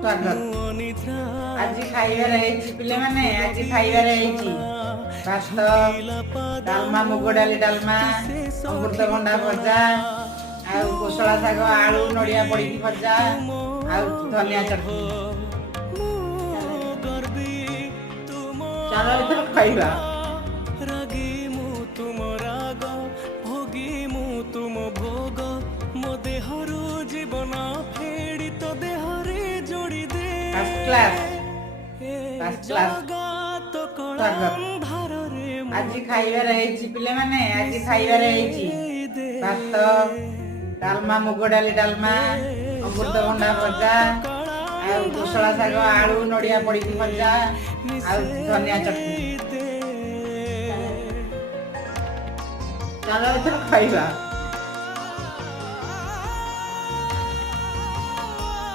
स्वागत आज खाइबार पिले माने आज खाइबार भात डालमा मुग डाली डालमा अमृतभंडा भजा आ कोसला शाग आलू नड़िया पड़ी भजा आ धनिया चटनी चलो इधर खाइबा फर्स्ट क्लास स्वागत आज खाइबार पिले माने आज खाइबार भात डालमा मुग डाली डालमा अमृतभंडा भजा आ कोसला शाग आलू नड़िया पड़ी भजा आ धनिया चटनी चलो इधर खाइबा।